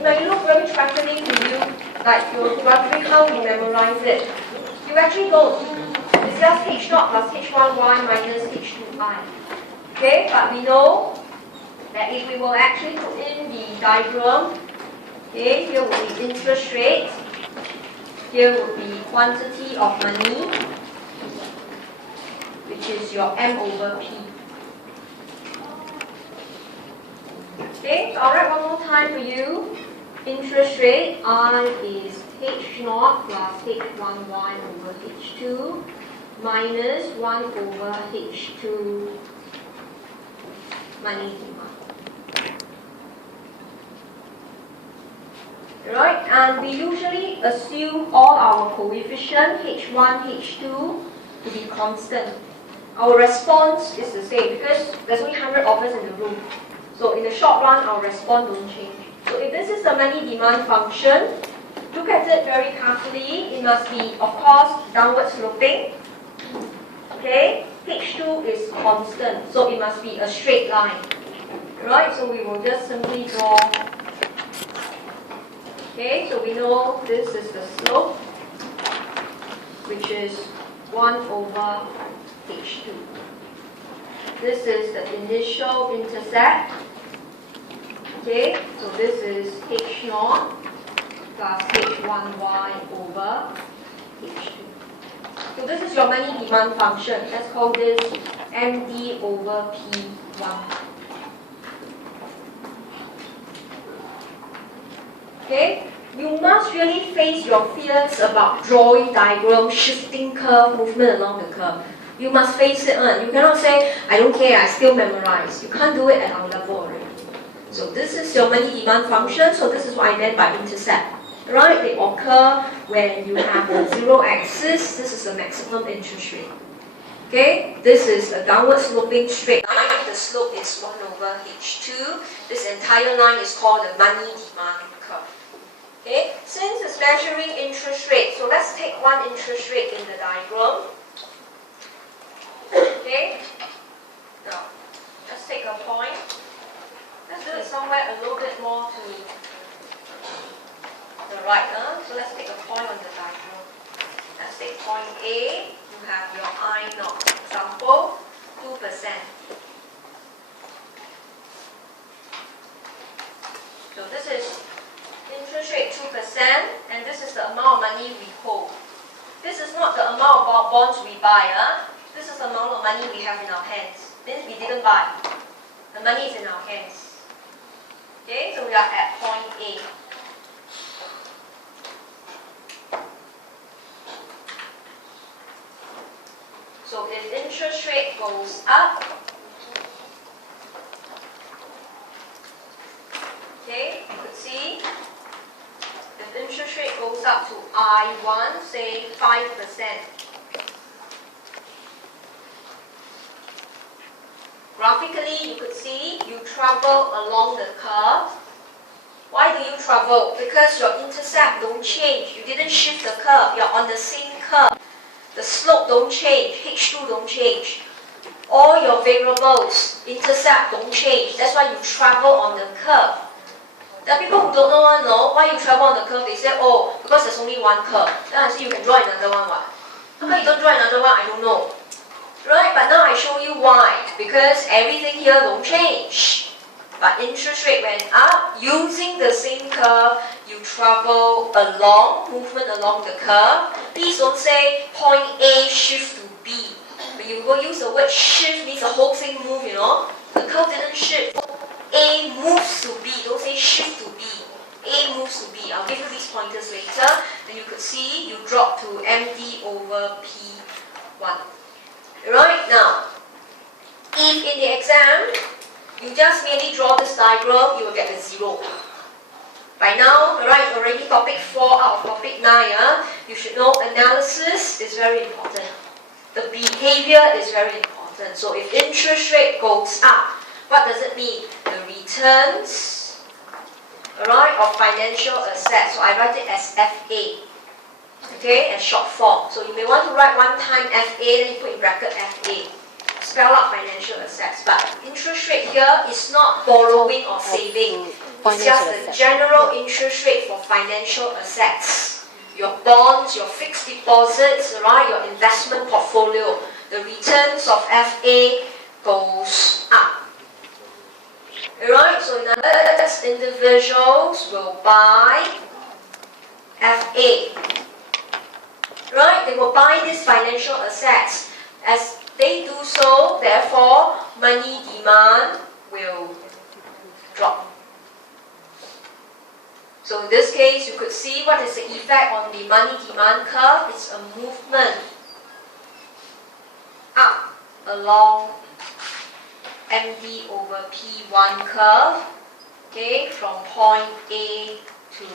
It might look very trifling to you, like you're wondering how you memorize it. You actually don't. It's just h0 plus h1y minus h2i. Okay, but we know that if we will actually put in the diagram, okay, here will be interest rate, here will be quantity of money, which is your M over P. Okay, so I'll write one more time for you. Interest rate, I is h0 plus h1y over h2 minus 1 over h2 money demand. Right, and we usually assume all our coefficient h1, h2 to be constant. Our response is the same because there's only 100 of us in the room. So in the short run, our response don't change. So if this is the money demand function, look at it very carefully. It must be, of course, downward sloping. Okay, h2 is constant, so it must be a straight line. Right, so we will just simply draw. Okay, so we know this is the slope, which is 1 over h2. This is the initial intercept. Okay, so this is h0 plus h1y over h2. So this is your money demand function. Let's call this MD over P1. Okay, you must really face your fears about drawing diagram, shifting curve, movement along the curve. You must face it. You cannot say, I don't care, I still memorize. You can't do it at our level already. So this is your money demand function. So this is what I meant by intercept. Right? They occur when you have the zero axis. This is the maximum interest rate. Okay? This is a downward sloping straight line. The slope is 1 over h2. This entire line is called the money demand curve. Okay? Since it's measuring interest rate, so let's take one interest rate in the diagram. Okay? Now, let's take a point. Let's do it somewhere a little bit more to the right. So let's take a point on the diagram. Let's take point A. You have your I0 example, 2%. So this is interest rate 2%, and this is the amount of money we hold. This is not the amount of bonds we buy. This is the amount of money we have in our hands. Means we didn't buy. The money is in our hands. Okay, so we are at point A. So if interest rate goes up, okay, you could see if interest rate goes up to I1, say 5%. Graphically, you could see you travel along the curve. Why do you travel? Because your intercept don't change. You didn't shift the curve. You're on the same curve. The slope don't change. H2 don't change. All your variables, intercept don't change. That's why you travel on the curve. There are people who don't know why you travel on the curve. They say, oh, because there's only one curve. Then I say, you can draw another one. What? How come you don't draw another one? I don't know. Right, but now I show you why. Because everything here don't change. But interest rate went up. Using the same curve, you travel along, movement along the curve. Please don't say point A shift to B. When you go use the word shift, means the whole thing move, you know. The curve didn't shift. A moves to B. Don't say shift to B. A moves to B. I'll give you these pointers later. Then you could see you drop to MD over P1. Right, now, if in the exam, you just merely draw this diagram, you will get a 0. By now, right, already topic 4 out of topic 9, you should know analysis is very important. The behavior is very important. So if interest rate goes up, what does it mean? The returns, right, of financial assets. So I write it as FA. Okay, as short form. So you may want to write one time FA, then you put in bracket FA. Spell out financial assets. But interest rate here is not borrowing or saving. It's just the general interest rate for financial assets. Your bonds, your fixed deposits, right? Your investment portfolio. The returns of FA goes up. Alright, so in other words, individuals will buy FA. Right? They will buy these financial assets. As they do so, therefore, money demand will drop. So in this case, you could see what is the effect on the money demand curve. It's a movement up along MD over P1 curve, okay, from point A to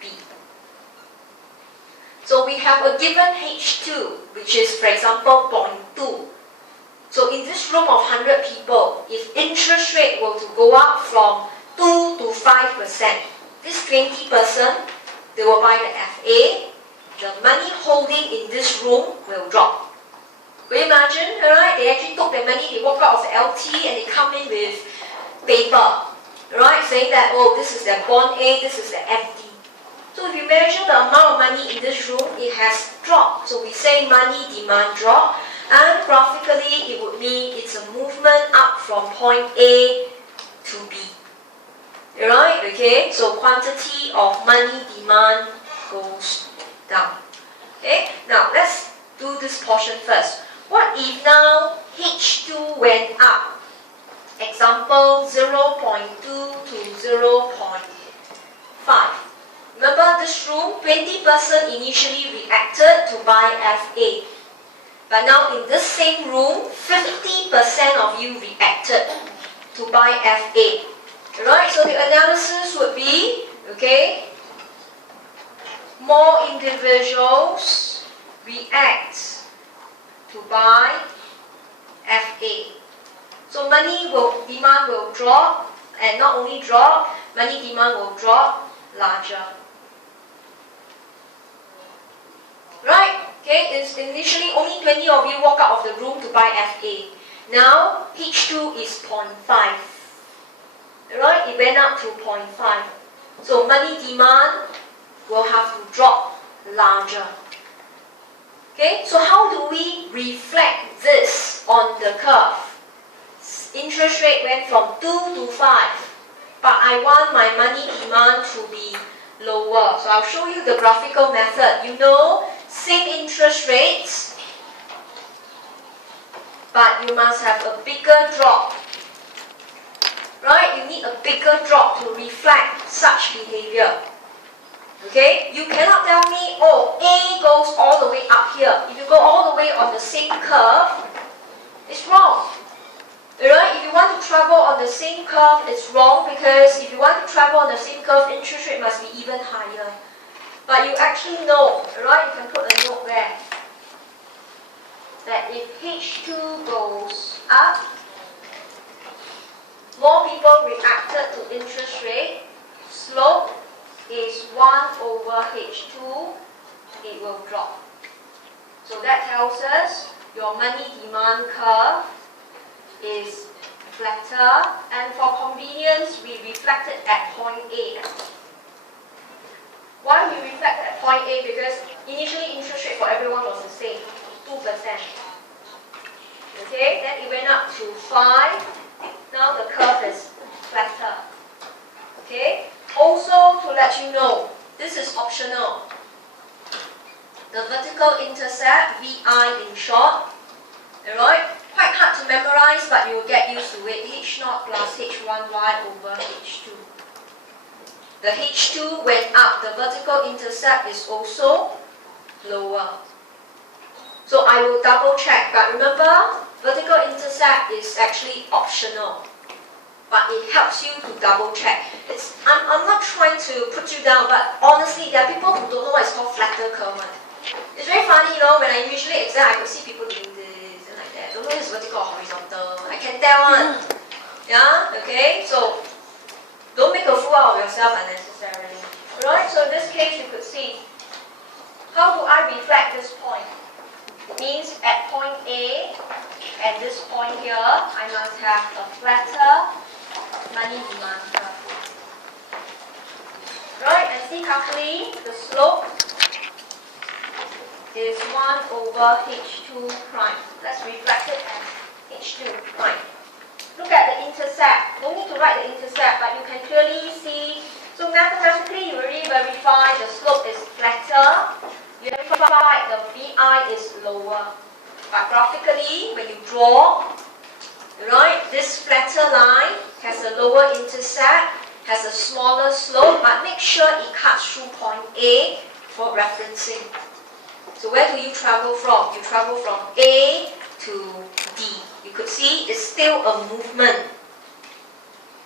B. So we have a given H2, which is, for example, 0.2. So in this room of 100 people, if interest rate were to go up from 2 to 5%, this 20 person, they will buy the FA. The money holding in this room will drop. Can you imagine? Alright, they actually took their money, they walk out of the LT and they come in with paper, right, saying that, oh, this is their bond A, this is the FD. So if you measure the amount of money in this room, it has dropped. So we say money demand drop, and graphically it would mean it's a movement up from point A to B. Alright, okay, so quantity of money demand goes down. Okay, now let's do this portion first. What if now H2 went up? Example 0.2 to 0.5. Remember this room, 20% initially reacted to buy FA. But now in this same room, 50% of you reacted to buy FA. Alright, so the analysis would be, okay, more individuals react to buy FA. So money demand will drop, and not only drop, money demand will drop larger. Right? Okay, it's initially only 20 of you walk out of the room to buy FA. Now H2 is 0.5. Right? It went up to 0.5. So money demand will have to drop larger. Okay, so how do we reflect this on the curve? Interest rate went from 2 to 5, but I want my money demand to be lower. So I'll show you the graphical method. You know, same interest rates, but you must have a bigger drop. Right? You need a bigger drop to reflect such behavior. Okay? You cannot tell me, oh, A goes all the way up here. If you go all the way on the same curve, it's wrong. Alright? If you want to travel on the same curve, it's wrong, because if you want to travel on the same curve, interest rate must be even higher. But you actually know, right? You can put a note there, that if H2 goes up, more people reacted to interest rate, slope is 1 over H2, it will drop. So that tells us your money demand curve is flatter, and for convenience, we reflect it at point A. Why we reflect at point A? Because initially interest rate for everyone was the same, 2%. Okay, then it went up to 5. Now the curve is flatter. Okay, also to let you know, this is optional. The vertical intercept, VI in short, alright, quite hard to memorize, but you will get used to it. H0 plus H1Y over H2. The H2 went up, the vertical intercept is also lower. So I will double check, but remember, vertical intercept is actually optional, but it helps you to double check. I'm not trying to put you down, but honestly, there are people who don't know what is called flatter curve. It's very funny, you know, when I usually exam, I could see people doing this and like that. Don't know if it's vertical or horizontal. I can tell one. Yeah, okay, so don't make a fool out of yourself unnecessarily. Alright, so in this case, you could see, how do I reflect this point? It means at point A, at this point here, I must have a flatter money demand curve. see carefully, the slope is 1 over H2 prime. Let's reflect it as H2 prime. Look at the intercept. No need to write the intercept, but you can clearly see. So mathematically, you already verify the slope is flatter. You verify the VI is lower. But graphically, when you draw, right, this flatter line has a lower intercept, has a smaller slope, but make sure it cuts through point A for referencing. So where do you travel from? You travel from A to D. You could see it's still a movement,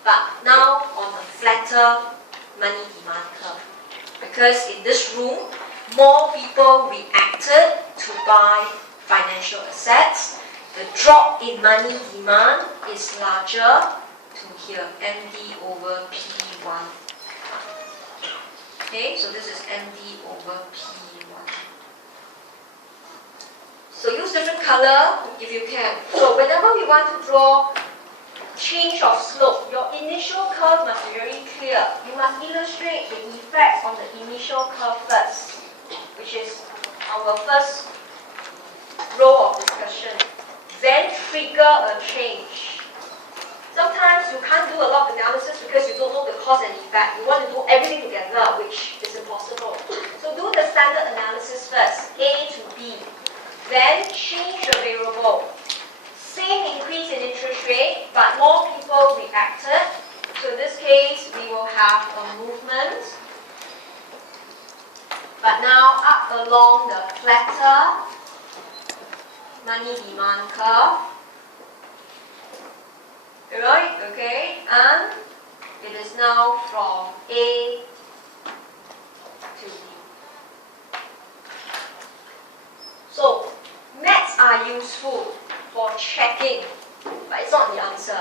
but now on a flatter money demand curve. Because in this room, more people reacted to buy financial assets. The drop in money demand is larger to here, MD over P1. Okay, so this is MD over P1. So use different color if you can. So whenever we want to draw change of slope, your initial curve must be very clear. You must illustrate the effect on the initial curve first, which is our first row of discussion. Then trigger a change. Sometimes you can't do a lot of analysis because you don't know the cause and effect. You want to do everything together, which is impossible. So do the standard analysis first, A to B. Then change the variable. Same increase in interest rate, but more people reacted. So in this case, we will have a movement. But now up along the flatter money demand curve. Right, okay, and it is now from A to B. So maths are useful for checking, but it's not the answer.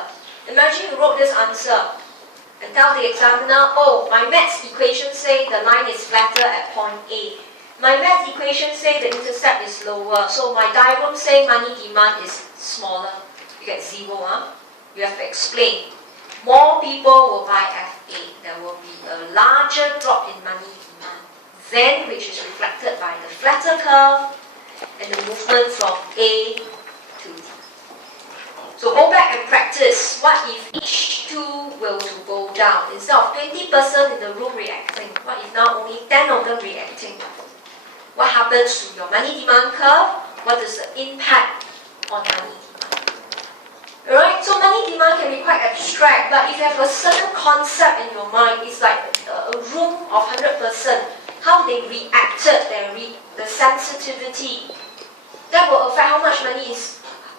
Imagine you wrote this answer and tell the examiner, oh, my maths equations say the line is flatter at point A. My maths equations say the intercept is lower, so my diagram say money demand is smaller. You get 0, huh? You have to explain. More people will buy FA. There will be a larger drop in money demand, then which is reflected by the flatter curve and the movement from A to D. So go back and practice. What if each two were to go down? Instead of 20% in the room reacting, what if now only 10 of them reacting? What happens to your money demand curve? What is the impact on money demand? Alright, so money demand can be quite abstract, but if you have a certain concept in your mind, it's like a room of 100%. How they reacted, the sensitivity, that will affect how much money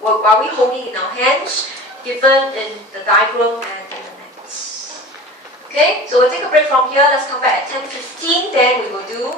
are we holding in our hands, given in the diagram and in the maths. Okay, so we'll take a break from here. Let's come back at 10:15. Then we will do